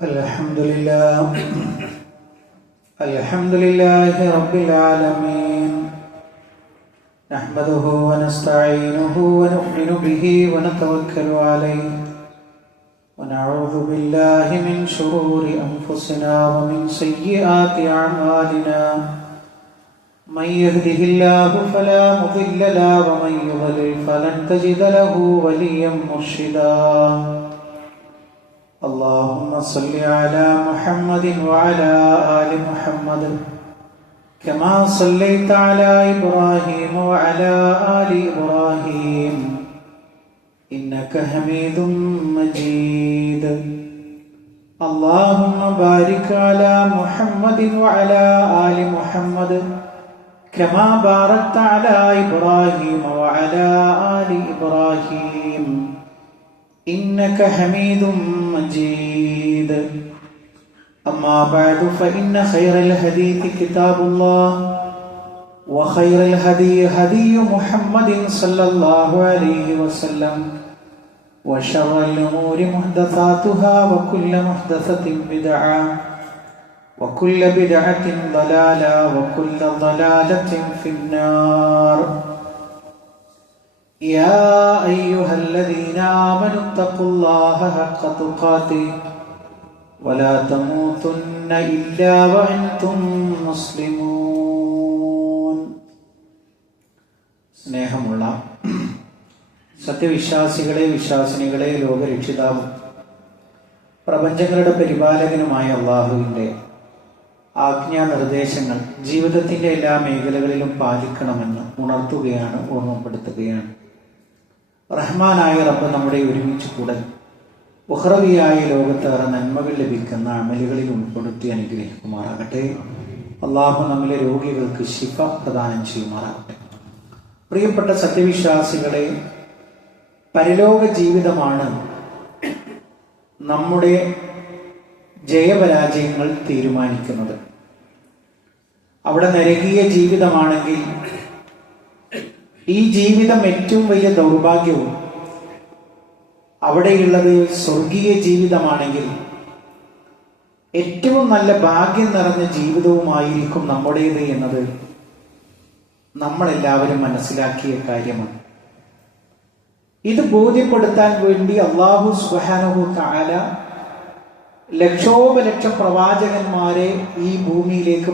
الحمد لله رب العالمين، نحمده ونستعينه ونؤمن به ونتوكل عليه، ونعوذ بالله من شرور أنفسنا ومن سيئات أعمالنا، من يهده الله فلا مضل له ومن يضلل فلن تجد له وليا مرشدا. اللهم صل على محمد وعلى آل محمد كما صليت على إبراهيم وعلى آل إبراهيم إنك حميد مجيد. اللهم بارك على محمد وعلى آل محمد كما باركت على إبراهيم وعلى آل إبراهيم إنك حميد مجيد. أما بعد فإن خير الحديث كتاب الله، وخير الهدي هدي محمد صلى الله عليه وسلم، وشر الأمور محدثاتها، وكل محدثة بدعة، وكل بدعة ضلالة، وكل ضلالة في النار. يا أيها الذين آمنوا اتقوا الله حق تقاته ولا تموتن إلا وأنتم مسلمون. സ്നേഹമുള്ള സത്യവിശ്വാസികളെ, വിശ്വാസിനികളെ, ലോകരക്ഷിതാവും പ്രപഞ്ചങ്ങളുടെ പരിപാലകനുമായ അള്ളാഹുവിൻ്റെ ആജ്ഞാനിർദ്ദേശങ്ങൾ ജീവിതത്തിൻ്റെ എല്ലാ മേഖലകളിലും പാലിക്കണമെന്ന് ഉണർത്തുകയാണ്, ഓർമ്മപ്പെടുത്തുകയാണ്. റഹ്മാനായ റബ്ബ് നമ്മുടെ ഒരുമിച്ച് കൂടൽ ഉഖ്റവിയായ ലോകത്തേറെ നന്മകൾ ലഭിക്കുന്ന അമലുകളിൽ ഉൾപ്പെടുത്തി അനുഗ്രഹിക്കുമാറാകട്ടെ. അള്ളാഹു നമ്മിലെ രോഗികൾക്ക് ശിഫ പ്രദാനം ചെയ്യുമാറാകട്ടെ. പ്രിയപ്പെട്ട സത്യവിശ്വാസികളെ, പരലോക ജീവിതമാണ് നമ്മുടെ ജയപരാജയങ്ങൾ തീരുമാനിക്കുന്നത്. അവിടെ നരകീയ ജീവിതമാണെങ്കിൽ ഈ ജീവിതം ഏറ്റവും വലിയ ദൗർഭാഗ്യവും, അവിടെയുള്ളത് സ്വർഗീയ ജീവിതമാണെങ്കിൽ ഏറ്റവും നല്ല ഭാഗ്യം നിറഞ്ഞ ജീവിതവുമായിരിക്കും നമ്മുടേത് എന്നത് നമ്മളെല്ലാവരും മനസ്സിലാക്കിയ കാര്യമാണ്. ഇത് ബോധ്യപ്പെടുത്താൻ വേണ്ടി അല്ലാഹു സുബ്ഹാനഹു തആല ലക്ഷോപലക്ഷം പ്രവാചകന്മാരെ ഈ ഭൂമിയിലേക്ക്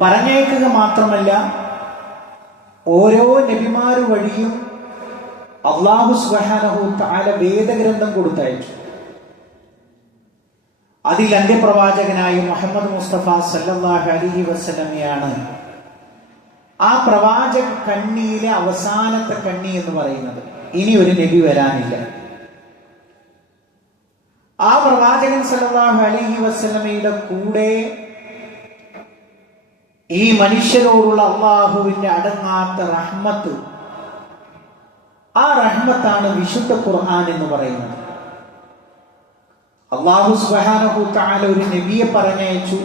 പറഞ്ഞയക്കുക മാത്രമല്ല, ഓരോ നബിമാരു വഴിയും അല്ലാഹു സുബ്ഹാനഹു തആല വേദഗ്രന്ഥം കൊടുത്തയച്ചു. അതിൽ അന്ത്യപ്രവാചകനായ മുഹമ്മദ് മുസ്തഫ സല്ലല്ലാഹു അലൈഹി വസല്ലമയാണ് ആ പ്രവാചക കണ്ണിയിലെ അവസാനത്തെ കണ്ണി എന്ന് പറയുന്നത്. ഇനി ഒരു നബി വരാനില്ല. ആ പ്രവാചകൻ സല്ലല്ലാഹു അലൈഹി വസല്ലമയുടെ കൂടെ ഈ മനുഷ്യരോടുള്ള അള്ളാഹുവിന്റെ അടങ്ങാത്ത റഹ്മത്ത്, ആ റഹ്മത്താണ് വിശുദ്ധ ഖുർആൻ എന്ന് പറയുന്നത്. അല്ലാഹു സുബ്ഹാനഹു തആല ഒരു നബിയെ പറഞ്ഞയച്ചു.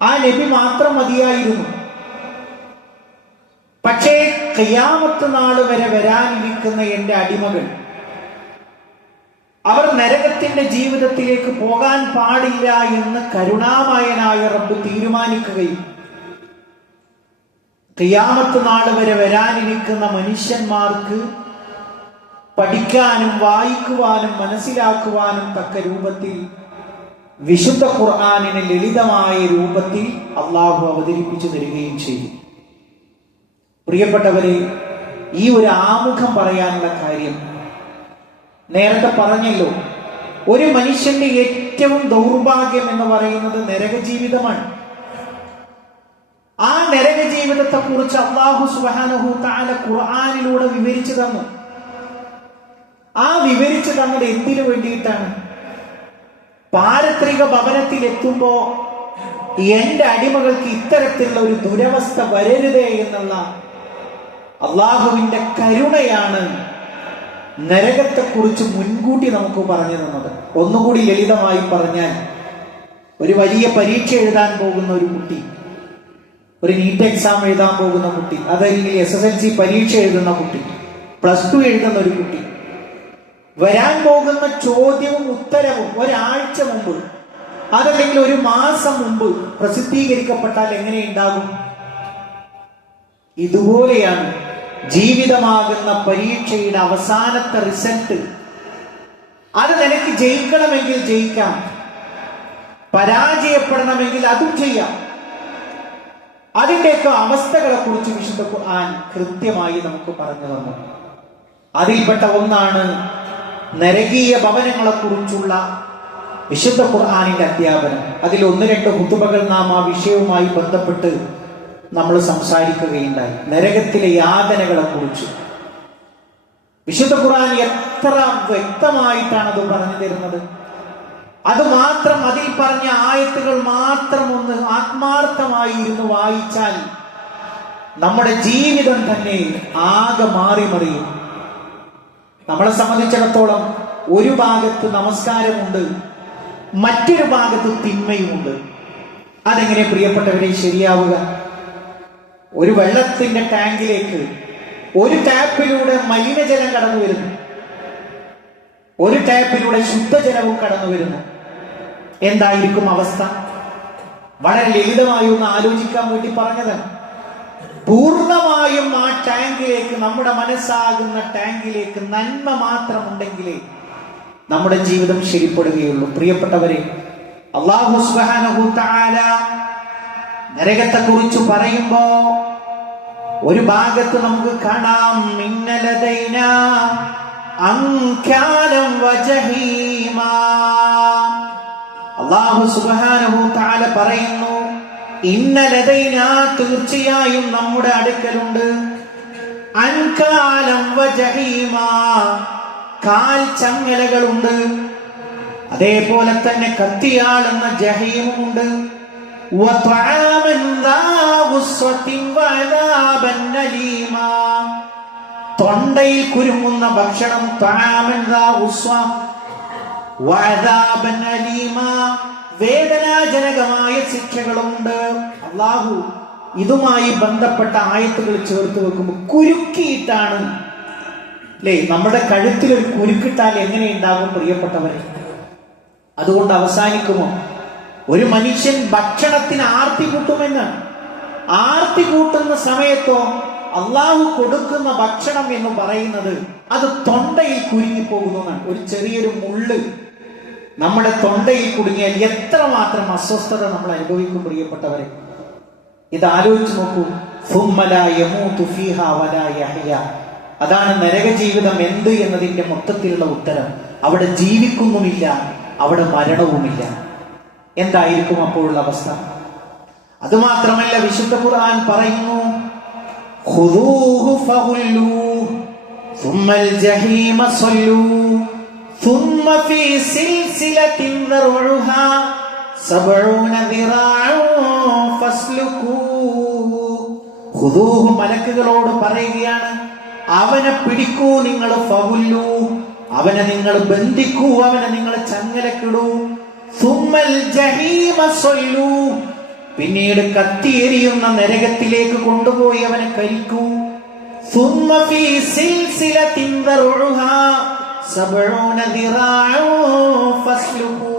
ആ നബി മാത്രം മതിയായിരുന്നു. പക്ഷേ ഖിയാമത്ത് നാൾ വരെ വരാനിരിക്കുന്ന എന്റെ അടിമകൾ, അവർ നരകത്തിന്റെ ജീവിതത്തിലേക്ക് പോകാൻ പാടില്ല എന്ന് കരുണാമയനായ റബ്ബ് തീരുമാനിക്കുകയും ഖിയാമത്ത് നാൾ വരെ വരാനിരിക്കുന്ന മനുഷ്യന്മാർക്ക് പഠിക്കാനും വായിക്കുവാനും മനസ്സിലാക്കുവാനും തക്ക രൂപത്തിൽ വിശുദ്ധ ഖുർആനിനെ ലളിതമായ രൂപത്തിൽ അള്ളാഹു അവതരിപ്പിച്ചു തരികയും ചെയ്തു. പ്രിയപ്പെട്ടവരെ, ഈ ഒരു ആമുഖം പറയാനുള്ള കാര്യം നേരത്തെ പറഞ്ഞല്ലോ. ഒരു മനുഷ്യന്റെ ഏറ്റവും ദൗർഭാഗ്യം എന്ന് പറയുന്നത് നരക ജീവിതമാണ്. ആ നരക ജീവിതത്തെ കുറിച്ച് അല്ലാഹു സുബ്ഹാനഹു തആല ഖുർആനിലൂടെ വിവരിച്ചു തന്നു. ആ വിവരിച്ചു തന്നത് എന്തിനു വേണ്ടിയിട്ടാണ്? പാരത്രിക ഭവനത്തിൽ എത്തുമ്പോ എന്റെ അടിമകൾക്ക് ഇത്തരത്തിലുള്ള ഒരു ദുരവസ്ഥ വരരുതേ എന്നുള്ള അള്ളാഹുവിന്റെ കരുണയാണ് നരകത്തെക്കുറിച്ച് മുൻകൂട്ടി നമുക്ക് പറഞ്ഞു തന്നത്. ഒന്നുകൂടി ലളിതമായി പറഞ്ഞാൽ, ഒരു വലിയ പരീക്ഷ എഴുതാൻ പോകുന്ന ഒരു കുട്ടി, ഒരു നീറ്റ് എക്സാം എഴുതാൻ പോകുന്ന കുട്ടി, അതല്ലെങ്കിൽ SSLC പരീക്ഷ എഴുതുന്ന കുട്ടി, +2 എഴുതുന്ന ഒരു കുട്ടി, വരാൻ പോകുന്ന ചോദ്യവും ഉത്തരവും ഒരാഴ്ച മുമ്പ് അതല്ലെങ്കിൽ ഒരു മാസം മുമ്പ് പ്രസിദ്ധീകരിക്കപ്പെട്ടാൽ എങ്ങനെയുണ്ടാകും? ഇതുപോലെയാണ് ജീവിതമാകുന്ന പരീക്ഷയുടെ അവസാനത്തെ റിസൾട്ട്. അത് നിനക്ക് ജയിക്കണമെങ്കിൽ ജയിക്കാം, പരാജയപ്പെടണമെങ്കിൽ അതും ചെയ്യാം. അതിന്റെയൊക്കെ അവസ്ഥകളെ കുറിച്ച് വിശുദ്ധ ഖുർആൻ കൃത്യമായി നമുക്ക് പറഞ്ഞു തന്നു. അതിൽപ്പെട്ട ഒന്നാണ് നരകീയ ഭവനങ്ങളെ കുറിച്ചുള്ള വിശുദ്ധ ഖുർആനിന്റെ അധ്യാപനം. അതിൽ 1-2 ഖുതുബകൾ നാം ആ വിഷയവുമായി ബന്ധപ്പെട്ട് നമ്മൾ സംസാരിക്കുകയുണ്ടായി. നരകത്തിലെ യാതനകളെ കുറിച്ച് വിശുദ്ധ ഖുർആൻ എത്ര വ്യക്തമായിട്ടാണ് അത് പറഞ്ഞു തരുന്നത്. അത് മാത്രം, അതിൽ പറഞ്ഞ ആയത്തുകൾ മാത്രം ഒന്ന് ആത്മാർത്ഥമായി ഇരുന്ന് വായിച്ചാൽ നമ്മുടെ ജീവിതം തന്നെ ആകെ മാറി മറിയും. നമ്മളെ സംബന്ധിച്ചിടത്തോളം ഒരു ഭാഗത്ത് നമസ്കാരമുണ്ട്, മറ്റൊരു ഭാഗത്ത് തിന്മയുമുണ്ട്. അതെങ്ങനെ പ്രിയപ്പെട്ടവരെ ശരിയാവുക? ഒരു വെള്ളത്തിന്റെ ടാങ്കിലേക്ക് ഒരു ടാപ്പിലൂടെ മലിനജലം കടന്നു വരുന്നു, ഒരു ടാപ്പിലൂടെ ശുദ്ധജലവും കടന്നു വരുന്നു. എന്തായിരിക്കും അവസ്ഥ? വളരെ ലളിതമായി ഒന്ന് ആലോചിക്കാൻ വേണ്ടി പറഞ്ഞതാണ്. പൂർണ്ണമായും ആ ടാങ്കിലേക്ക്, നമ്മുടെ മനസ്സാകുന്ന ടാങ്കിലേക്ക് നന്മ മാത്രമുണ്ടെങ്കിലേ നമ്മുടെ ജീവിതം ശരിപ്പെടുകയുള്ളൂ. പ്രിയപ്പെട്ടവരെ, അല്ലാഹു സുബ്ഹാനഹു തആല നരകത്തെ കുറിച്ച് പറയുമ്പോ ഒരു ഭാഗത്ത് നമുക്ക് കാണാം, ഇന്നലദൈനാ അൻകാലം വജഹീമാ. അല്ലാഹു സുബ്ഹാനഹു തആല പറയുന്നു, ഇന്നലദൈനാ, തീർച്ചയായും നമ്മുടെ അടുക്കലുണ്ട്, അൻകാലം വജഹീമാ, കാൽ ചങ്ങലകളുണ്ട്, അതേപോലെ തന്നെ കത്തിയാളുന്ന ജഹീമുണ്ട്, തൊണ്ടയിൽ കുരുങ്ങുന്ന ഭക്ഷണം, വേദനാജനകമായ ശിക്ഷകളുണ്ട്. അല്ലാഹു ഇതുമായി ബന്ധപ്പെട്ട ആയത്തുകൾ ചേർത്ത് വെക്കുമ്പോൾ കുരുക്കിയിട്ടാണ് അല്ലേ? നമ്മുടെ കഴുത്തിൽ ഒരു കുരുക്കിട്ടാൽ എങ്ങനെ ഉണ്ടാകും പ്രിയപ്പെട്ടവരെ? അതുകൊണ്ട് അവസാനിക്കുമോ? ഒരു മനുഷ്യൻ ഭക്ഷണത്തിന് ആർത്തി കൂട്ടുമെന്നാണ്. ആർത്തി കൂട്ടുന്ന സമയത്തോ അള്ളാഹു കൊടുക്കുന്ന ഭക്ഷണം എന്ന് പറയുന്നത് അത് തൊണ്ടയിൽ കുരുങ്ങിപ്പോകുന്നതാണ്. ഒരു ചെറിയൊരു മുള്ള് നമ്മുടെ തൊണ്ടയിൽ കുടുങ്ങിയാൽ എത്രമാത്രം അസ്വസ്ഥത നമ്മൾ അനുഭവിക്കും പ്രിയപ്പെട്ടവരെ. ഇത് ആലോചിച്ച് നോക്കൂ. അതാണ് നരക ജീവിതം എന്ത് എന്നതിന്റെ മൊത്തത്തിലുള്ള ഉത്തരം. അവിടെ ജീവിക്കുന്നുമില്ല, അവിടെ മരണവുമില്ല. എന്തായിരിക്കും അപ്പോഴുള്ള അവസ്ഥ? അതുമാത്രമല്ല, വിശുദ്ധ ഖുർആൻ പറയുന്നു, ഖുദൂഹു ഫഗുല്ലൂഹു സുമ്മൽ ജഹീമ സല്ലൂ ثم في سلسلة ذرعها 70 ذراعا فاسلكوه. ഖുദൂഹു മലക്കുകളോട് പറയുകയാണ്, അവനെ പിടിക്കൂ നിങ്ങൾ, ഫഗുല്ലൂ, അവനെ നിങ്ങൾ ബന്ധിക്കൂ, അവനെ നിങ്ങൾ ചങ്ങലക്കിടൂ, സുമ്മൽ ജഹീമ സല്ലൂ, പിന്നീട് കത്തിയെരിയുന്ന നരകത്തിലേക്ക് കൊണ്ടുപോയി അവനെ കരിക്കൂ. സുമ്മ ഫീ സിൽസിലത്തിൻ ദർഉഹാ 70 ദിറാഅൻ ഫസ്ലുകൂ.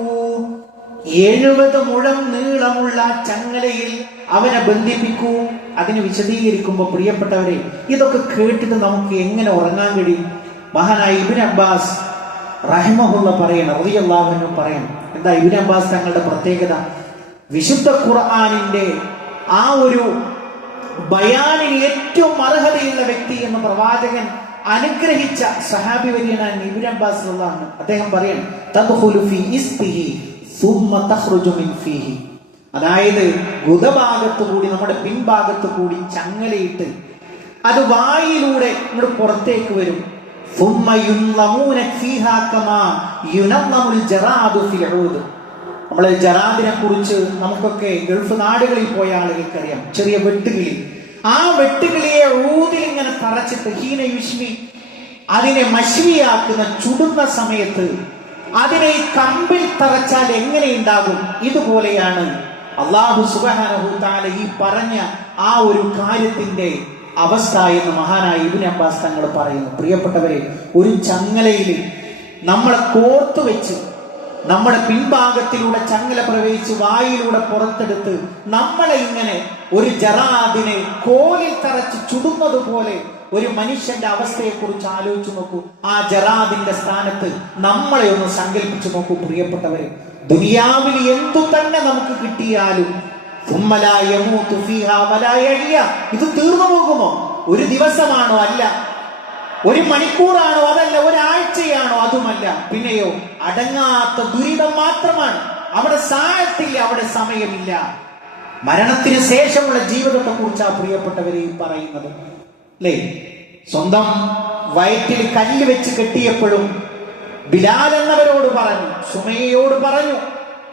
70 മുഴം നീളമുള്ള ചങ്ങലയിൽ അവനെ ബന്ധിപ്പിക്കൂ. അതിന് വിശദീകരിക്കുമ്പോൾ പ്രിയപ്പെട്ടവരെ, ഇതൊക്കെ കേട്ടിട്ട് നമുക്ക് എങ്ങനെ ഉറങ്ങാൻ കഴിയും? മഹാനായ ഇബ്നു അബ്ബാസ് റഹിമഹുള്ള പറയണം, റളിയല്ലാഹു അൻഹു പറയണം. എന്താ ഇബ്നു അബ്ബാസ് തങ്ങളുടെ പ്രത്യേകത? വിശുദ്ധ ഖുർആനിന്റെ ആ ഒരു ബയാനിന് ഏറ്റവും അർഹതയുള്ള വ്യക്തി എന്ന് പ്രവാചകൻ അനുഗ്രഹിച്ച സഹാബി വര്യനാണ് ഇബ്നു അബ്ബാസ് റളിയല്ലാഹു അൻഹു. അദ്ദേഹം പറയണം, തദ്ഖുലു ഫീ ഇസ്തിഹി സുമ്മ തഖ്റുജു മിൻ ഫീഹി. അതായത് ഗുദഭാഗത്തു കൂടി, നമ്മുടെ പിൻഭാഗത്തു കൂടി ചങ്ങലയിട്ട് അത് വായിലൂടെ ഇങ്ങോട്ട് പുറത്തേക്ക് വരും. സുമ്മ യുൻളമൂന ഫീഹാ കമാ യുനളമുൽ ജറാദു ഫിൽ ഊദ്. നമ്മൾ ജറാദിനെ കുറിച്ച് നമുക്കൊക്കെ ഗൾഫ് നാടുകളിൽ പോയ ആളുകൾക്കറിയാം. ചെറിയ വെട്ടുകിളി, ആ വെട്ടുകിളിയെ ഊതിൽ ഇങ്ങനെ തറച്ചിട്ട് ഹീന യുഷ്മി, അതിനെ മശ്വിയാക്കുന്ന, ചുടുന്ന സമയത്ത് അതിനെ ഈ കമ്പിൽ തറച്ചാൽ എങ്ങനെയുണ്ടാകും? ഇതുപോലെയാണ് അല്ലാഹു സുബ്ഹാനഹു തആല ഈ പറഞ്ഞ ആ ഒരു കാര്യത്തിന്റെ അവസ്ഥ എന്ന് മഹാനായ ഇബ്നു അബ്ബാസ് തങ്ങൾ പറയുന്നു. പ്രിയപ്പെട്ടവരെ, ഒരു ചങ്ങലയിൽ നമ്മളെ കോർത്തു വെച്ച് നമ്മുടെ പിൻഭാഗത്തിലൂടെ ചങ്ങല പ്രവേശിച്ച് വായിലൂടെ പുറത്തെടുത്ത് നമ്മളെ ഇങ്ങനെ ഒരു ജറാദിനെ കോലിൽ തറച്ച് ചുടുന്നത് പോലെ ഒരു മനുഷ്യന്റെ അവസ്ഥയെ കുറിച്ച് ആലോചിച്ചു നോക്കൂ. ആ ജറാദിന്റെ സ്ഥാനത്ത് നമ്മളെ ഒന്ന് സങ്കല്പിച്ചു നോക്കൂ പ്രിയപ്പെട്ടവരെ. ദുനിയാവിൽ എന്തു തന്നെ നമുക്ക് കിട്ടിയാലും ഇത് തീർന്നു പോകുമോ? ഒരു ദിവസമാണോ? അല്ല. ഒരു മണിക്കൂറാണോ? അതല്ല. ഒരാഴ്ചയാണോ? അതുമല്ല. പിന്നെയോ അടങ്ങാത്ത ദുരിതം മാത്രമാണ്. അവിടെ സായത്തില്ല, അവിടെ സമയമില്ല. മരണത്തിന് ശേഷമുള്ള ജീവിതത്തെ കുറിച്ചാണ് പ്രിയപ്പെട്ടവരെ ഈ പറയുന്നത്, അല്ലേ? സ്വന്തം വയറ്റിൽ കല്ല് വെച്ച് കെട്ടിയപ്പോഴും ബിലാൽ എന്നവരോട് പറഞ്ഞു, സുമയ്യയോട് പറഞ്ഞു,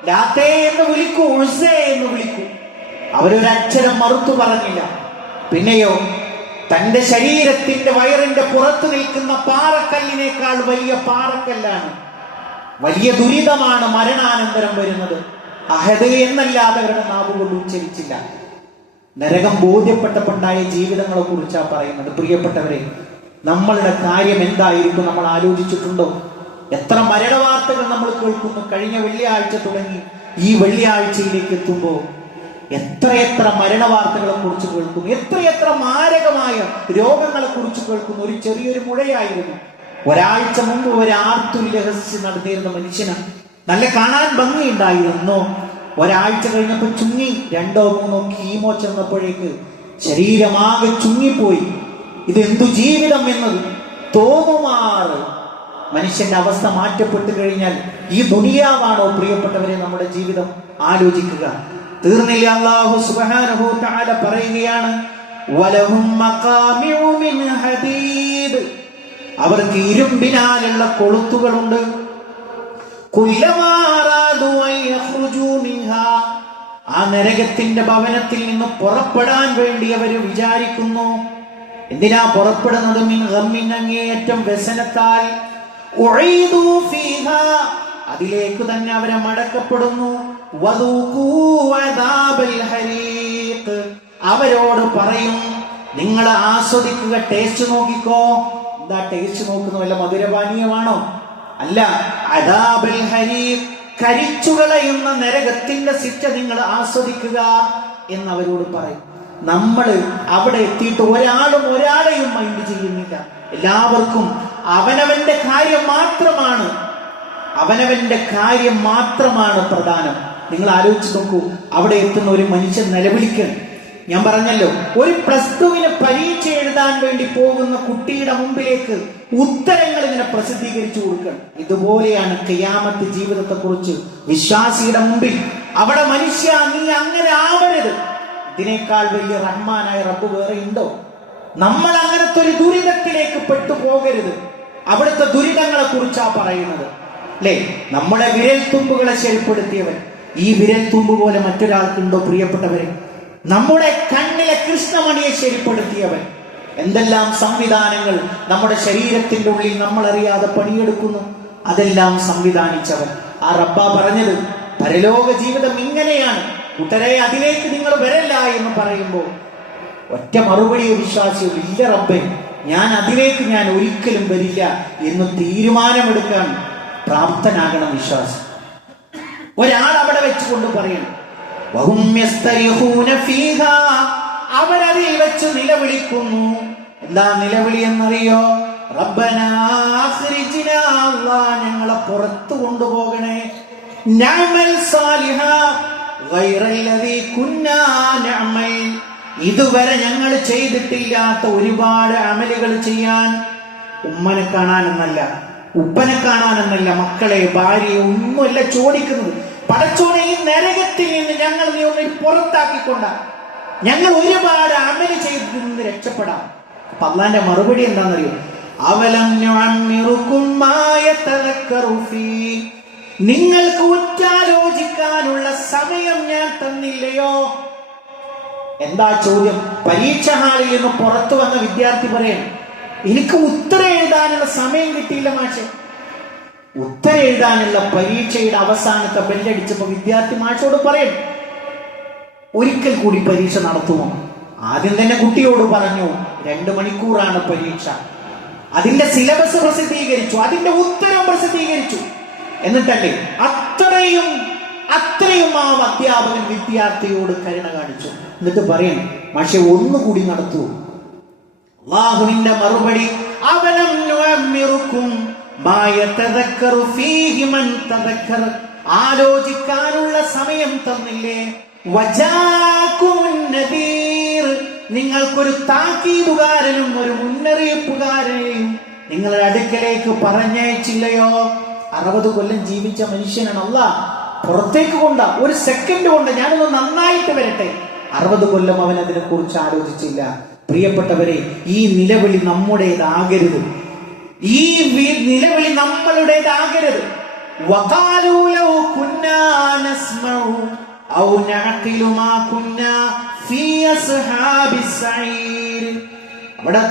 ലാത്തേ എന്ന് വിളിക്കൂ, ഉൾസേ എന്ന് വിളിക്കൂ. അവരൊരക്ഷരം മറുത്തു പറഞ്ഞില്ല. പിന്നെയോ തന്റെ ശരീരത്തിന്റെ വയറിന്റെ പുറത്തു നിൽക്കുന്ന പാറക്കല്ലിനേക്കാൾ വലിയ പാറക്കല്ലാണ്, വലിയ ദുരിതമാണ് മരണാനന്തരം വരുന്നത്. അഹദ് എന്നല്ലാതെ അവരുടെ നാവുകൊണ്ട് ഉച്ചരിച്ചില്ല. നരകം ബോധ്യപ്പെട്ടപ്പോണ്ടായ ജീവിതങ്ങളെ കുറിച്ചാണ് പറയുന്നത്. പ്രിയപ്പെട്ടവരെ, നമ്മളുടെ കാര്യം എന്തായിരിക്കും നമ്മൾ ആലോചിച്ചിട്ടുണ്ടോ? എത്ര മരണവാർത്തകൾ നമ്മൾ കേൾക്കുന്നു. കഴിഞ്ഞ വെള്ളിയാഴ്ച തുടങ്ങി ഈ വെള്ളിയാഴ്ചയിലേക്ക് എത്തുമ്പോൾ എത്രയെത്ര മരണവാർത്തകളെ കുറിച്ച് കേൾക്കുന്നു, എത്രയെത്ര മാരകമായ രോഗങ്ങളെ കുറിച്ച് കേൾക്കുന്നു. ഒരു ചെറിയൊരു മുഴയായിരുന്നു. ഒരാഴ്ച മുമ്പ് ഒരു ആർത്തുല്ലഹസിച്ച് നടന്നിരുന്ന മനുഷ്യനാണ്. നല്ല കാണാൻ ഭംഗിയുണ്ടായിരുന്നു. ഒരാഴ്ച കഴിഞ്ഞപ്പോ ചുങ്ങി. 2-3 കീമോ ചെന്നപ്പോഴേക്ക് ശരീരമാകെ ചുങ്ങിപ്പോയി. ഇതെന്തു ജീവിതം എന്നത് തോന്നുമാറ് മനുഷ്യന്റെ അവസ്ഥ മാറ്റപ്പെട്ടു കഴിഞ്ഞാൽ ഈ ദുനിയാവാണോ പ്രിയപ്പെട്ടവരെ നമ്മുടെ ജീവിതം? ആലോചിക്കുക. തീർന്നില്ല. അല്ലാഹു സുബ്ഹാനഹു തആല പറയുകയാണ്, വലഹും മഖാമിഉ മിൻ ഹദീദ്, അവർക്ക് ഇരുമ്പിനാലുള്ള കൊളുത്തുകളുണ്ട്. കുല്ലമാ റാദു അൻ യഖ്റുജൂ മിൻഹാ, ആ നരകത്തിന്റെ ഭവനത്തിൽ നിന്ന് പുറപ്പെടാൻ വേണ്ടി അവർ വിചാരിക്കുന്നു. എന്തിനാ പുറപ്പെടുന്നത്? മിൻ ഗമ്മിൻ, അങ്ങേയറ്റം വ്യസനത്താൽ. ഉഈദു ഫീഹാ, അതിലേക്ക് തന്നെ അവരെ മടക്കപ്പെടുന്നു. വദൂഖൂ അദാബൽ ഹരീഖ്, അവരോട് പറയും, നിങ്ങൾ ആസ്വദിക്കുക, ടേസ്റ്റ് നോക്കിക്കോ. എന്താ ടേസ്റ്റ് നോക്കുന്ന? വല്ല മധുരപാനീയമാണോ? അല്ല. അദാബൽ ഹരീഖ്, കരിച്ചുകളയുന്ന നരകത്തിന്റെ ശിക്ഷ നിങ്ങൾ ആസ്വദിക്കുക എന്നവരോട് പറയും. നമ്മൾ അവിടെ എത്തിയിട്ട് ഒരാളെയും മൈൻഡ് ചെയ്യുന്നില്ല. എല്ലാവർക്കും അവനവന്റെ കാര്യം മാത്രമാണ് പ്രധാനം. നിങ്ങൾ ആലോചിച്ച് നോക്കൂ. അവിടെ എത്തുന്ന ഒരു മനുഷ്യൻ നിലവിളിക്കണം. ഞാൻ പറഞ്ഞല്ലോ, ഒരു +2 പരീക്ഷ എഴുതാൻ വേണ്ടി പോകുന്ന കുട്ടിയുടെ മുമ്പിലേക്ക് ഉത്തരങ്ങൾ ഇങ്ങനെ പ്രസിദ്ധീകരിച്ചു കൊടുക്കണം. ഇതുപോലെയാണ് ഖിയാമത്ത് ജീവിതത്തെ കുറിച്ച് വിശ്വാസിയുടെ മുമ്പിൽ. അവിടെ മനുഷ്യ, നീ അങ്ങനെ ആവരുത്. ഇതിനേക്കാൾ വലിയ റഹ്മാനായ റബ്ബ് വേറെ ഉണ്ടോ? നമ്മൾ അങ്ങനത്തെ ഒരു ദുരിതത്തിലേക്ക് പെട്ടുപോകരുത്. അവിടുത്തെ ദുരിതങ്ങളെ കുറിച്ചാ പറയുന്നത്, അല്ലേ? നമ്മുടെ വിരൽ തുമ്പുകളെ ശരിപ്പെടുത്തിയവൻ ഈ വിരൽ തുമ്പ് പോലെ മറ്റൊരാൾക്കുണ്ടോ പ്രിയപ്പെട്ടവരെ? നമ്മുടെ കണ്ണിലെ കൃഷ്ണമണിയെ ശരിപ്പെടുത്തിയവൻ. എന്തെല്ലാം സംവിധാനങ്ങൾ നമ്മുടെ ശരീരത്തിന്റെ ഉള്ളിൽ നമ്മൾ അറിയാതെ പണിയെടുക്കുന്നു, അതെല്ലാം സംവിധാനിച്ചവൻ ആ റബ്ബാ പറഞ്ഞത്, പരലോക ജീവിതം ഇങ്ങനെയാണ് കൂട്ടരെ, അതിലേക്ക് നിങ്ങൾ വരല്ല എന്ന് പറയുമ്പോൾ ഒറ്റ മറുപടി വിശ്വാസിയോ, ഇല്ല റബ്ബേ, അതിലേക്ക് ഞാൻ ഒരിക്കലും വരില്ല എന്ന് തീരുമാനമെടുക്കാൻ പ്രാപ്തനാകണം വിശ്വാസി. ഒരാൾ അവിടെ വെച്ചുകൊണ്ട് പറയണം, അവരതിൽ വെച്ച് നിലവിളിക്കുന്നു. എന്താ നിലവിളി എന്നറിയോ? റബ്ബനാ അഖ്രിജ്നാ, അല്ലാഹ് ഞങ്ങളെ പുറത്തു കൊണ്ടുപോകണേ. നഅമൽ സാലിഹാ ഗൈറല്ലദീ കുന്നാ നഅമൽ, ഇതുവരെ ഞങ്ങൾ ചെയ്തിട്ടില്ലാത്ത ഒരുപാട് അമലുകൾ ചെയ്യാൻ. ഉമ്മനെ കാണാനെന്നല്ല, ഉപ്പനെ കാണാനെന്നല്ല, മക്കളെ ഭാര്യയെ ഒന്നുമല്ല ചോദിക്കുന്നത്. പടച്ചോനെ, ഈ നരകത്തിൽ നിന്ന് ഞങ്ങൾ നീ ഒന്ന് പുറത്താക്കിക്കൊണ്ട ഞങ്ങൾ ഒരുപാട് അമല് ചെയ്ത് നിന്ന് രക്ഷപ്പെടാം. അപ്പൊ അള്ളാന്റെ മറുപടി എന്താണെന്നറിയോ? അവലം നുഅമ്മിറുകും മാ യതദക്കറു ഫീ, നിങ്ങൾക്ക് ഉറ്റാലോചിക്കാനുള്ള സമയം ഞാൻ തന്നില്ലയോ? എന്താ ചോദ്യം? പരീക്ഷ ഹാളിൽ നിന്ന് പുറത്തു വന്ന വിദ്യാർത്ഥി പറയണം, എനിക്ക് ഉത്തരം എഴുതാനുള്ള സമയം കിട്ടിയില്ല മാഷെ. ഉത്തരം എഴുതാനുള്ള പരീക്ഷയുടെ അവസാനത്തെ ബെല്ലടിച്ചപ്പോ വിദ്യാർത്ഥി മാഷോട് പറയും, ഒരിക്കൽ കൂടി പരീക്ഷ നടത്തുമോ? ആദ്യം തന്നെ കുട്ടിയോട് പറഞ്ഞു, 2 മണിക്കൂറാണ് പരീക്ഷ. അതിന്റെ സിലബസ് പ്രസിദ്ധീകരിച്ചു, അതിന്റെ ഉത്തരം പ്രസിദ്ധീകരിച്ചു. പ്രസിദ്ധീകരിച്ചു. എന്നിട്ടല്ലേ അത്രയും ആ അധ്യാപകൻ വിദ്യാർത്ഥിയോട് കരുണ കാണിച്ചു. എന്നിട്ട് പറയും, പക്ഷെ ഒന്നുകൂടി നടത്തൂ. അല്ലാഹുവിന്റെ മറുപടി, അവലം നുഅമ്മിറുക്കും മാ യതദക്കറു ഫീഹി മൻ തദക്കറ, ആലോചിക്കാനുള്ള സമയം തന്നില്ലേ? വജാകുമുൻ നദീർ, നിങ്ങൾക്കൊരു താക്കീതുകാരനും ഒരു മുന്നറിയിപ്പുകാരനെയും നിങ്ങളുടെ അടുക്കലേക്ക് പറഞ്ഞയച്ചില്ലയോ? 60 കൊല്ലം ജീവിച്ച മനുഷ്യനാണ് അല്ലാഹ് പുറത്തേക്ക് കൊണ്ട ഒരു സെക്കൻഡ് കൊണ്ട് ഞാനൊന്ന് നന്നായിട്ട് വരട്ടെ. 60 കൊല്ലം അവൻ അതിനെ കുറിച്ച് ആലോചിച്ചില്ല. പ്രിയപ്പെട്ടവരെ, ഈ നിലവിളി നമ്മുടേതാകരുത്. ഈ നിലവിളി നമ്മളുടേതാകരുത്. വഖാലൂ ലൗ കുന്നാ നസ്മഉ ഔ നഅഖിലു മാ കുന്നാ ഫീ അസ്ഹാബിസ് സഈർ. അവിടെ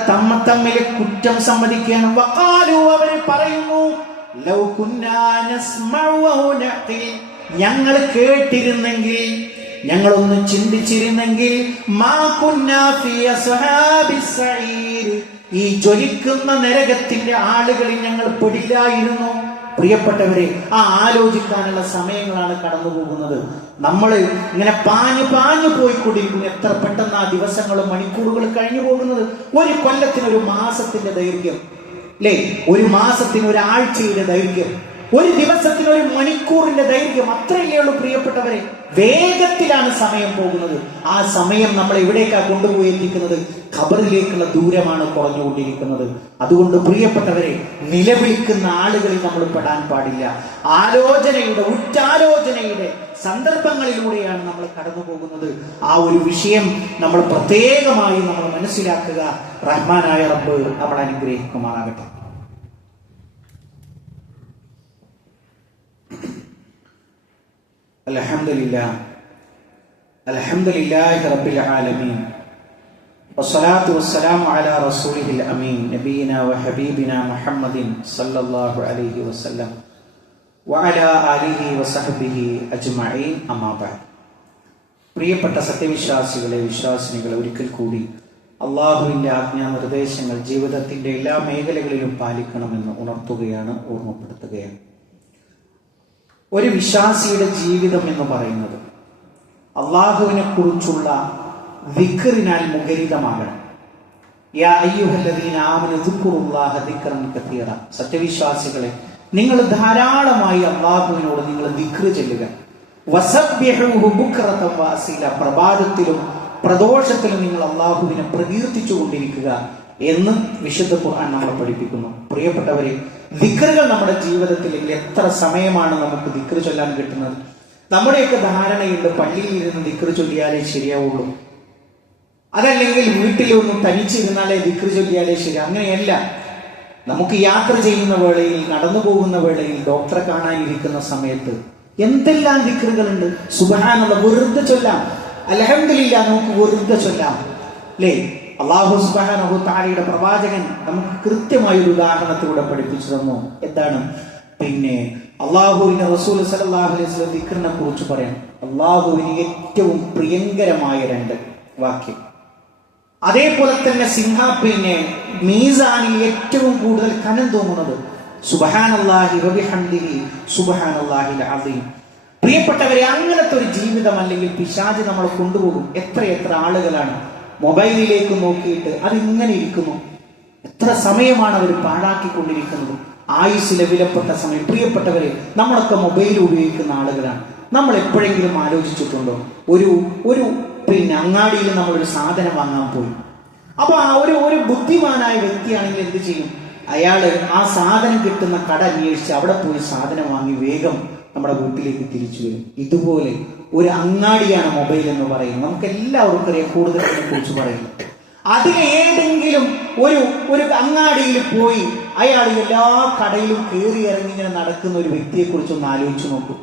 തമ്മിൽ കുറ്റം സമ്മതിക്കുകയാണ്. വഖാലൂ, അവർ പറയുന്നു, ലൗ കുന്നാ നസ്മഉ ഔ നഅഖിൽ, ഞങ്ങൾ കേട്ടിരുന്നെങ്കിൽ, ഞങ്ങളൊന്ന് ചിന്തിച്ചിരുന്നെങ്കിൽ, മാ കുന്നാ ഫീ അസ്ഹാബിസ് സഈർ, ഈ ജ്വലിക്കുന്ന നരകത്തിന്റെ ആളുകളിൽ ഞങ്ങൾ പെടില്ലായിരുന്നു. പ്രിയപ്പെട്ടവരെ, ആ ആലോചിക്കാനുള്ള സമയങ്ങളാണ് കടന്നു പോകുന്നത്. നമ്മൾ ഇങ്ങനെ പാഞ്ഞു പോയിക്കൊണ്ടിരിക്കുന്നു. എത്ര പെട്ടെന്ന് ആ ദിവസങ്ങളും മണിക്കൂറുകൾ കഴിഞ്ഞു പോകുന്നത്. ഒരു കൊല്ലത്തിന് ഒരു മാസത്തിന്റെ ദൈർഘ്യം അല്ലേ? ഒരു മാസത്തിന് ഒരാഴ്ചയുടെ ദൈർഘ്യം, ഒരു ദിവസത്തിന് ഒരു മണിക്കൂറിന്റെ ദൈർഘ്യം, അത്രയേ ഉള്ളൂ. പ്രിയപ്പെട്ടവരെ, വേഗത്തിലാണ് സമയം പോകുന്നത്. ആ സമയം നമ്മൾ എവിടേക്കാ കൊണ്ടുപോയി എത്തിക്കുന്നത്? ഖബറിലേക്കുള്ള ദൂരമാണ് കുറഞ്ഞുകൊണ്ടിരിക്കുന്നത്. അതുകൊണ്ട് പ്രിയപ്പെട്ടവരെ, നിലവിളിക്കുന്ന ആളുകളിൽ നമ്മൾ പെടാൻ പാടില്ല. ഉറ്റാലോചനയുടെ സന്ദർഭങ്ങളിലൂടെയാണ് നമ്മൾ കടന്നു പോകുന്നത്. ആ ഒരു വിഷയം നമ്മൾ പ്രത്യേകമായി നമ്മൾ മനസ്സിലാക്കുക. റഹ്മാനായ റബ്ബ് നമ്മളെ അനുഗ്രഹിക്കുമാറാകട്ടെ. അൽഹംദുലില്ലാഹി റബ്ബിൽ ആലമീൻ വസ്സലാത്തു വസ്സലാമു അലാ റസൂലിഹിൽ അമീൻ നബിയിനാ വഹബീബിനാ മുഹമ്മദിൻ സല്ലല്ലാഹു അലൈഹി വസല്ലം വഅലാ ആലിഹി വസഹ്ബിഹി അജ്മഈൻ. അമ്മാ ബഅദ്. പ്രിയപ്പെട്ട സത്യവിശ്വാസികളെ, വിശ്വാസിനികളെ, ഒരിക്കൽ കൂടി അള്ളാഹുവിന്റെ ആജ്ഞാനിർദ്ദേശങ്ങൾ ജീവിതത്തിന്റെ എല്ലാ മേഖലകളിലും പാലിക്കണമെന്ന് ഉണർത്തുകയാണ്, ഓർമ്മപ്പെടുത്തുകയാണ്. ഒരു വിശ്വാസിയുടെ ജീവിതം എന്ന് പറയുന്നത് അള്ളാഹുവിനെ കുറിച്ചുള്ള ദിക്റിനാൽ മുഖരിതമാകണം. യാ അയ്യുഹല്ലദീന ആമനു ദിക്റുല്ലാഹ ദിക്റൻ കതീറ. സത്യവിശ്വാസികളെ, നിങ്ങൾ ധാരാളമായി അള്ളാഹുവിനോട് നിങ്ങൾ ദിക്ർ ചൊല്ലുക. വസബ്ബിഹൂഹു ബുക്റതൻ വഅസീല. പ്രഭാതത്തിലും പ്രദോഷത്തിലും നിങ്ങൾ അള്ളാഹുവിനെ പ്രകീർത്തിച്ചു കൊണ്ടിരിക്കുക എന്ന് വിശുദ്ധ ഖുർആൻ നമ്മളെ പഠിപ്പിക്കുന്നു. പ്രിയപ്പെട്ടവരെ, ദിക്റുകൾ നമ്മുടെ ജീവിതത്തിൽ എത്ര സമയമാണ് നമുക്ക് ദിക്ർ ചൊല്ലാൻ കിട്ടുന്നത്? നമ്മുടെയൊക്കെ ധാരണയുണ്ട്, പള്ളിയിൽ ഇരുന്ന് ദിക്ർ ചൊല്ലിയാലേ ശരിയാവുള്ളൂ, അതല്ലെങ്കിൽ വീട്ടിലൊന്നും തനിച്ചിരുന്നാലേ ദിക്ർ ചൊല്ലിയാലേ ശരി. അങ്ങനെയല്ല. നമുക്ക് യാത്ര ചെയ്യുന്ന വേളയിൽ, നടന്നു പോകുന്ന വേളയിൽ, ഡോക്ടറെ കാണാനിരിക്കുന്ന സമയത്ത് എന്തെല്ലാം ദിക്റുകളുണ്ട്. സുബ്ഹാനല്ലാഹ്, വെറുതെ ചൊല്ലാം. അൽഹംദുലില്ലാഹ്, നമുക്ക് വെറുതെ ചൊല്ലാം അല്ലേ? അല്ലാഹു സുബ്ഹാനഹു തആലയുടെ പ്രവാചകൻ നമുക്ക് കൃത്യമായ ഒരു ഉദാഹരണത്തിലൂടെ പഠിപ്പിച്ചു തന്നു. എന്താണ്? പിന്നെ അള്ളാഹുവിന്റെ റസൂൽ സല്ലല്ലാഹു അലൈഹി വസല്ലം ദിക്റിനെ കുറിച്ച് പറയാം. അള്ളാഹുവിന് ഏറ്റവും പ്രിയങ്കരമായ 2 വാക്യം. അതേപോലെ തന്നെ പിന്നെ മീസാനിൽ ഏറ്റവും കൂടുതൽ കനം തോന്നുന്നത് സുബ്ഹാനല്ലാഹി വബിഹംദിഹി സുബ്ഹാനല്ലാഹിൽ അസീം. പ്രിയപ്പെട്ടവരെ, അങ്ങനത്തെ ഒരു ജീവിതം അല്ലെങ്കിൽ പിശാച് നമ്മൾ കൊണ്ടുപോകും. എത്ര ആളുകളാണ് മൊബൈലിലേക്ക് നോക്കിയിട്ട് അതിങ്ങനെ ഇരിക്കുന്നു. എത്ര സമയമാണ് അവർ പാഴാക്കിക്കൊണ്ടിരിക്കുന്നത്? ആയുസ്സിലെ വിലപ്പെട്ട സമയം. പ്രിയപ്പെട്ടവരെ, നമ്മളൊക്കെ മൊബൈൽ ഉപയോഗിക്കുന്ന ആളുകളാണ്. നമ്മൾ എപ്പോഴെങ്കിലും ആലോചിച്ചിട്ടുണ്ടോ? ഒരു പിന്നെ അങ്ങാടിയിൽ നമ്മളൊരു സാധനം വാങ്ങാൻ പോയി. അപ്പൊ ആ ഒരു ബുദ്ധിമാനായ വ്യക്തിയാണെങ്കിൽ എന്ത് ചെയ്യും? അയാള് ആ സാധനം കിട്ടുന്ന കട അന്വേഷിച്ച് അവിടെ പോയി സാധനം വാങ്ങി വേഗം നമ്മുടെ വീട്ടിലേക്ക് തിരിച്ചു വരും. ഇതുപോലെ ഒരു അങ്ങാടിയാണ് മൊബൈൽ എന്ന് പറയുന്നത്. നമുക്ക് എല്ലാവർക്കും അറിയാം, കൂടുതൽ അതിനെ കുറിച്ച് പറയുന്നത്. അതിൽ ഏതെങ്കിലും ഒരു അങ്ങാടിയിൽ പോയി അയാൾ എല്ലാ കടയിലും കയറി ഇറങ്ങി ഇങ്ങനെ നടക്കുന്ന ഒരു വ്യക്തിയെ കുറിച്ച് ഒന്ന് ആലോചിച്ച് നോക്കൂ.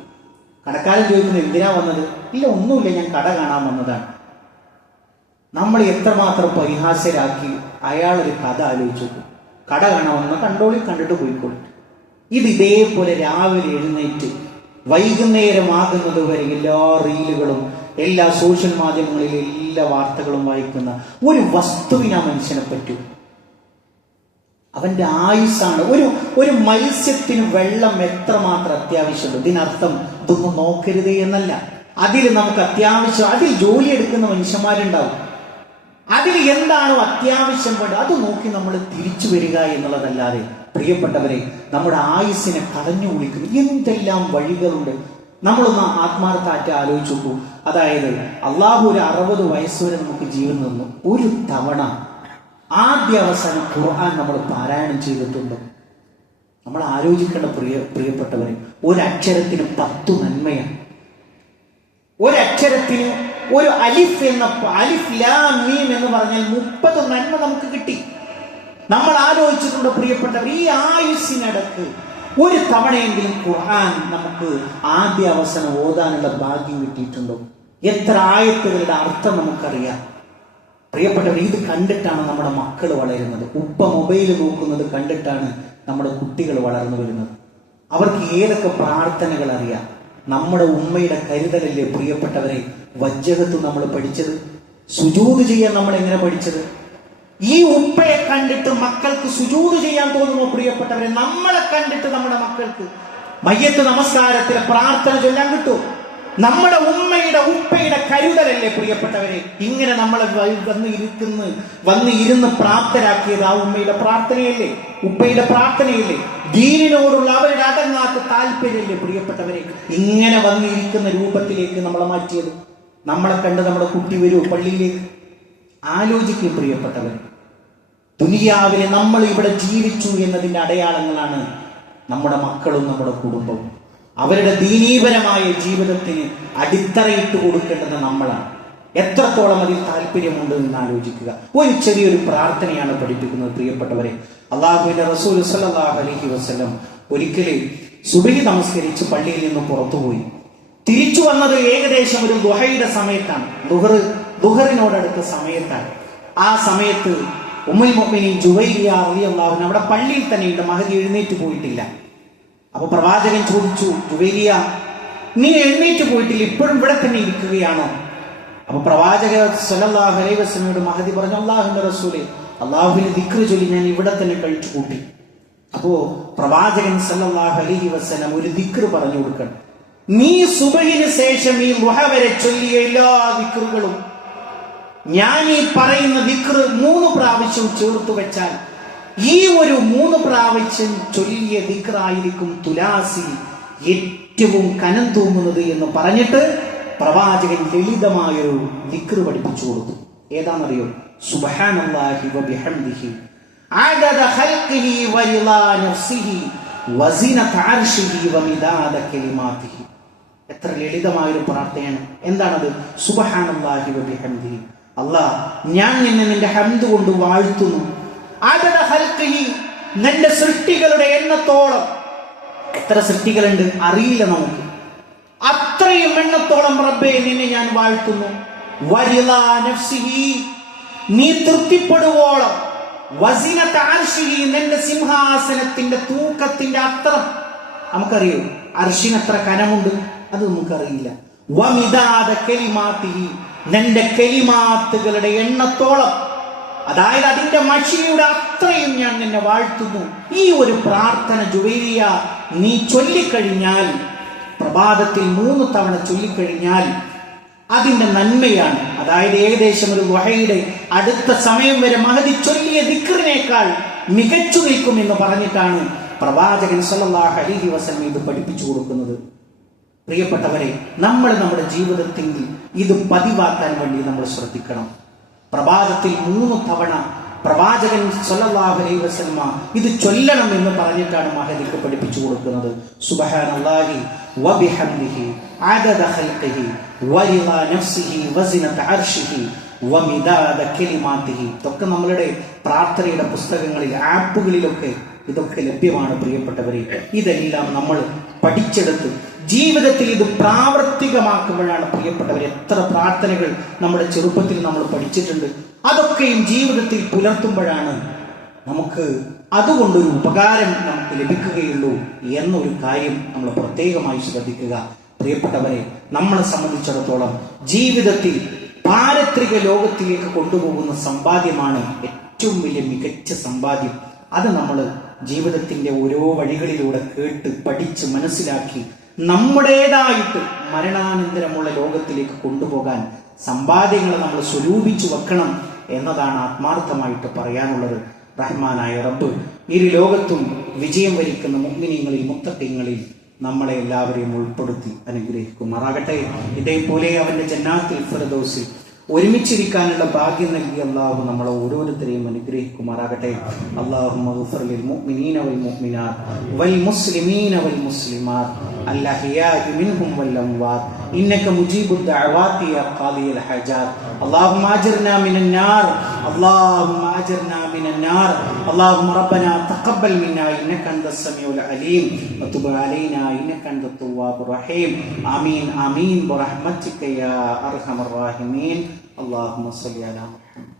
കടക്കാരൻ ചോദിക്കുന്നത്, എന്തിനാ വന്നത്? ഇല്ല, ഒന്നുമില്ല, ഞാൻ കട കാണാൻ വന്നതാണ്. നമ്മൾ എത്രമാത്രം പരിഹാസ്യരാക്കി അയാളൊരു കഥ ആലോചിച്ചു നോക്കും. കട കാണാൻ വന്ന കണ്ടോളി, കണ്ടിട്ട് പോയിക്കോളി. ഇതേപോലെ രാവിലെ എഴുന്നേറ്റ് വൈകുന്നേരമാകുന്നത് വരെ എല്ലാ റീലുകളും, എല്ലാ സോഷ്യൽ മാധ്യമങ്ങളിലെ എല്ലാ വാർത്തകളും വായിക്കുന്ന ഒരു വസ്തുവിനാ മനുഷ്യനെ പറ്റൂ. അവന്റെ ആയുസ്സാണ്. ഒരു മത്സ്യത്തിന് വെള്ളം എത്രമാത്രം അത്യാവശ്യമുണ്ട്. ഇതിനർത്ഥം ഇതൊന്നും നോക്കരുത് എന്നല്ല. അതിൽ നമുക്ക് അത്യാവശ്യം, അതിൽ ജോലി എടുക്കുന്ന മനുഷ്യന്മാരുണ്ടാവും. അതിൽ എന്താണോ അത്യാവശ്യം വേണ്ടത് അത് നോക്കി നമ്മൾ തിരിച്ചു വരിക എന്നുള്ളതല്ലാതെ പ്രിയപ്പെട്ടവരെ, നമ്മുടെ ആയുസ്സിനെ കളഞ്ഞു കുളിക്കുന്നു എന്തെല്ലാം വഴികളുണ്ട്. നമ്മളൊന്ന് ആത്മാർത്ഥമായിട്ട് ആലോചിച്ചു നോക്കൂ. അതായത് അള്ളാഹു ഒരു 60 വയസ്സ് വരെ നമുക്ക് ജീവൻ തന്നു. ഒരു തവണ ആദ്യ അവസാനം ഖുർആൻ നമ്മൾ പാരായണം ചെയ്തിട്ടുണ്ടോ? നമ്മൾ ആലോചിക്കേണ്ട പ്രിയപ്പെട്ടവരെ, ഒരക്ഷരത്തിന് 10 നന്മയാണ്. ഒരക്ഷരത്തിന് ഒരു അലിഫ് ലാം മീം എന്ന് പറഞ്ഞാൽ 30 നന്മ നമുക്ക് കിട്ടി. നമ്മൾ ആലോചിച്ചിട്ടുണ്ട് പ്രിയപ്പെട്ടവർ, ഈ ആയുസ്സിനടക്ക് ഒരു തവണയെങ്കിലും ഖുർആൻ നമുക്ക് ആദ്യ അവസാനം ഓതാനുള്ള ഭാഗ്യം കിട്ടിയിട്ടുണ്ടോ? എത്ര ആയത്തുകളുടെ അർത്ഥം നമുക്കറിയാം. പ്രിയപ്പെട്ടവർ, ഇത് കണ്ടിട്ടാണ് നമ്മുടെ മക്കൾ വളരുന്നത്. ഉപ്പ മൊബൈൽ നോക്കുന്നത് കണ്ടിട്ടാണ് നമ്മുടെ കുട്ടികൾ വളർന്നു വരുന്നത്. അവർക്ക് ഏതൊക്കെ പ്രാർത്ഥനകൾ അറിയാം. നമ്മുടെ ഉമ്മയുടെ കരുതലല്ലേ പ്രിയപ്പെട്ടവരെ വജ്ജഹത്ത് നമ്മൾ പഠിച്ചത്. സുജൂദ് ചെയ്യാൻ നമ്മൾ എങ്ങനെ പഠിച്ചത്? ഈ ഉപ്പയെ കണ്ടിട്ട് മക്കൾക്ക് സുജൂദ് ചെയ്യാൻ തോന്നുമോ പ്രിയപ്പെട്ടവരെ? നമ്മളെ കണ്ടിട്ട് നമ്മുടെ മക്കൾക്ക് മയ്യത്ത് നമസ്കാരത്തിലെ പ്രാർത്ഥന ചൊല്ലാൻ കിട്ടുമോ? നമ്മുടെ ഉപ്പയുടെ കരുതലല്ലേ പ്രിയപ്പെട്ടവരെ ഇങ്ങനെ നമ്മളെ വന്ന് ഇരുന്ന് പ്രാപ്തരാക്കിയത്? ആ ഉമ്മയുടെ പ്രാർത്ഥനയല്ലേ, ഉപ്പയുടെ പ്രാർത്ഥനയല്ലേ, ദീനിനോടുള്ള അവരുടെ അടങ്ങാത്ത താല്പര്യമല്ലേ പ്രിയപ്പെട്ടവരെ ഇങ്ങനെ വന്നിരിക്കുന്ന രൂപത്തിലേക്ക് നമ്മളെ മാറ്റിയത്? നമ്മളെ കണ്ട് നമ്മുടെ കുട്ടി വരൂ പള്ളിയിലേക്ക്? ആലോചിക്കും പ്രിയപ്പെട്ടവരെ. ദുനിയാവിലെ നമ്മൾ ഇവിടെ ജീവിച്ചു എന്നതിന്റെ അടയാളങ്ങളാണ് നമ്മുടെ മക്കളും നമ്മുടെ കുടുംബവും. അവരുടെ ദീനീപരമായ ജീവിതത്തിന് അടിത്തറയിട്ട് കൊടുക്കേണ്ടത് നമ്മളാണ്. എത്രത്തോളം അതിൽ താല്പര്യമുണ്ട് എന്ന് ആലോചിക്കുക. ഒരു ചെറിയൊരു പ്രാർത്ഥനയാണ് പഠിപ്പിക്കുന്നത് പ്രിയപ്പെട്ടവരെ. അള്ളാഹുവിന്റെ റസൂൽ സല്ലല്ലാഹു അലൈഹി വസല്ലം ഒരിക്കലും സുബഹി നമസ്കരിച്ച് പള്ളിയിൽ നിന്ന് പുറത്തുപോയി. തിരിച്ചു വന്നത് ഏകദേശം ഒരു ദുഹയുടെ സമയത്താണ്, ദുഹറിനോടടുത്ത സമയത്താണ്. ആ സമയത്ത് ഉമ്മുൽ മുഅ്മിനീൻ ജുവൈരിയ റളിയല്ലാഹു അൻഹ അവിടെ പള്ളിയിൽ തന്നെയുണ്ട്. മഹദി എഴുന്നേറ്റ് പോയിട്ടില്ല. അപ്പൊ പ്രവാചകൻ ചോദിച്ചു, ജുവൈരിയ, നീ എഴുന്നേറ്റ് പോയിട്ടില്ല, ഇപ്പോഴും ഇവിടെ തന്നെ ഇരിക്കുകയാണോ? അപ്പൊ പ്രവാചക സല്ലല്ലാഹു അലൈഹി വസല്ലമയോട് മഹദി പറഞ്ഞു, അല്ലാഹുവിന്റെ റസൂലേ, അല്ലാഹുവിനെ ദിക്ർ ചൊല്ലി ഞാൻ ഇവിടെ തന്നെ കഴിച്ചു കൂട്ടി. അപ്പോ പ്രവാചകൻ സല്ലല്ലാഹു അലൈഹി വസല്ലം ഒരു ദിക്ർ പറഞ്ഞു കൊടുക്കണം. നീ സുബഹിന് ശേഷം ഈ ളുഹ വരെ ചൊല്ലിയ എല്ലാ ദിക്റുകളും ഞാൻ ഈ പറയുന്ന ദിക്ർ 3 പ്രാവശ്യം ചേർത്ത് വെച്ചാൽ ഈ ഒരു 3 പ്രാവശ്യം ചൊല്ലിയ ദിക്റായിരിക്കും തുലാസി ഏറ്റവും കനം തൂങ്ങുന്നത് എന്ന് പറഞ്ഞിട്ട് പ്രവാചകൻ ലളിതമായൊരു ദിക്ർ പഠിപ്പിച്ചു കൊടുത്തു. ഏതാണെന്നറിയോ? സുബ്ഹാനല്ലാഹി വബിഹംദിഹി അദദ ഖൽഖിഹി വറിളാ നഫ്സിഹി വസിനത അർശിഹി വമിദാദ കലിമാതിഹി. എത്ര ലളിതമായൊരു പ്രാർത്ഥനയാണ്. എന്താണത്? സുബ്ഹാനല്ലാഹി വബിഹംദിഹി, അല്ലാഹ് ഞാൻ നിന്റെ ഹംദ് കൊണ്ട് വാഴ്ത്തുന്നു. അദദ ഖൽഖിഹി, നിന്റെ സൃഷ്ടികളുടെ എണ്ണത്തോളം. എത്ര സൃഷ്ടികളുണ്ട് അറിയില്ല നമുക്ക്. അത്രയും എണ്ണത്തോളം റബ്ബേ നിന്നെ ഞാൻ വാഴ്ത്തുന്നു. വറിളാ നഫ്സിഹി, നീ തൃപ്തിപ്പെടുവോളം. വസിനത അർശിഹി, നിന്റെ സിംഹാസനത്തിന്റെ തൂക്കത്തിന്റെ അത്രം. നമുക്കറിയോ അർശിന് എത്ര കനമുണ്ട്? അത് നമുക്കറിയില്ല. വമിദാദ കലിമാതിഹി, നിന്റെ കലിമാത്തുകളുടെ എണ്ണത്തോളം, അതായത് അതിന്റെ മഷിയുടെ അത്രയും ഞാൻ നിന്നെ വാഴ്ത്തുന്നു. ഈ ഒരു പ്രാർത്ഥന ജുവൈരിയ നീ ചൊല്ലിക്കഴിഞ്ഞാൽ, പ്രഭാതത്തിൽ 3 തവണ ചൊല്ലിക്കഴിഞ്ഞാൽ അതിന്റെ നന്മയാണ്. അതായത് ഏകദേശം ഒരു വഹയുടെ അടുത്ത സമയം വരെ മഹദി ചൊല്ലിയ ദിക്റിനേക്കാൾ മികച്ചു നിൽക്കും എന്ന് പറഞ്ഞിട്ടാണ് പ്രവാചകൻ സല്ലല്ലാഹു അലൈഹി വസല്ലം ഇത് പഠിപ്പിച്ചു കൊടുക്കുന്നത്. പ്രിയപ്പെട്ടവരെ, നമ്മൾ നമ്മുടെ ജീവിതത്തിൽ ഇത് പതിവാക്കാൻ വേണ്ടി നമ്മൾ ശ്രദ്ധിക്കണം. പ്രഭാതത്തിൽ 3 തവണ പ്രവാചകൻ സല്ലല്ലാഹു അലൈഹി വസല്ലം ഇത് ചൊല്ലണം എന്ന് പറഞ്ഞിട്ടാണ് മഹദിക്ക് പഠിപ്പിച്ചു കൊടുക്കുന്നത്. സുബ്ഹാനല്ലാഹി വബിഹംദിഹി അദദ ഖൽഖിഹി വറിളാ നഫ്സിഹി വസിനത അർശിഹി വമിദാദ കലിമാതിഹി. ഇതൊക്കെ നമ്മളുടെ പ്രാർത്ഥനയുടെ പുസ്തകങ്ങളിൽ, ആപ്പുകളിലൊക്കെ ഇതൊക്കെ ലഭ്യമാണ് പ്രിയപ്പെട്ടവരെ. ഇതെല്ലാം നമ്മൾ പഠിച്ചെടുത്ത് ജീവിതത്തിൽ ഇത് പ്രാവർത്തികമാക്കുമ്പോഴാണ് പ്രിയപ്പെട്ടവർ എത്ര പ്രാർത്ഥനകൾ നമ്മുടെ ചെറുപ്പത്തിൽ നമ്മൾ പഠിച്ചിട്ടുണ്ട്. അതൊക്കെയും ജീവിതത്തിൽ പുലർത്തുമ്പോഴാണ് നമുക്ക് അതുകൊണ്ടൊരു ഉപകാരം നമുക്ക് ലഭിക്കുകയുള്ളൂ എന്നൊരു കാര്യം നമ്മൾ പ്രത്യേകമായി ശ്രദ്ധിക്കുക. പ്രിയപ്പെട്ടവരെ, നമ്മളെ സംബന്ധിച്ചിടത്തോളം ജീവിതത്തിൽ പാരത്രിക ലോകത്തിലേക്ക് കൊണ്ടുപോകുന്ന സമ്പാദ്യമാണ് ഏറ്റവും വലിയ മികച്ച സമ്പാദ്യം. അത് നമ്മൾ ജീവിതത്തിന്റെ ഓരോ വഴികളിലൂടെ കേട്ട് പഠിച്ച് മനസ്സിലാക്കി നമ്മുടേതായിട്ട് മരണാനന്തരമുള്ള ലോകത്തിലേക്ക് കൊണ്ടുപോകാൻ സമ്പാദ്യങ്ങൾ നമ്മൾ സ്വരൂപിച്ചു വെക്കണം എന്നതാണ് ആത്മാർത്ഥമായിട്ട് പറയാനുള്ളത്. റഹ്മാനായ റബ്ബ് ഈ ലോകത്തും വിജയം വരിക്കുന്ന മുഅ്മിനീങ്ങളിൽ മുത്തഖീങ്ങളിൽ നമ്മളെ എല്ലാവരെയും ഉൾപ്പെടുത്തി അനുഗ്രഹിക്കുമാറാകട്ടെ. ഇതേപോലെ അവന്റെ ജന്നാത്തുൽ ഫിർദൗസിൽ ഒരുമിച്ചിരിക്കാനുള്ള ഭാഗ്യം നൽകി അള്ളാഹു നമ്മളെ ഓരോരുത്തരെയും അനുഗ്രഹിക്കുമാറാകട്ടെ. അല്ലാഹുമ്മ ഗ്ഫിർ ലിൽ മുഅ്മിനീന വൽ മുഅ്മിനാത്ത് വൽ മുസ്ലിമീന വൽ മുസ്ലിമാത്ത് അൽ അഹ്യാഇ മിൻഹും വൽ അംവാത്ത് ഇന്നക മുജീബുദ് ദഅവാതി യാ ഖാദിയൽ ഹജാത്ത്. اللهم اجرنا من النار اللهم اجرنا من النار اللهم ربنا تقبل منا انك انت السميع العليم وتب علينا انك انت التواب الرحيم. امين امين برحمتك يا ارحم الراحمين. اللهم صل على محمد.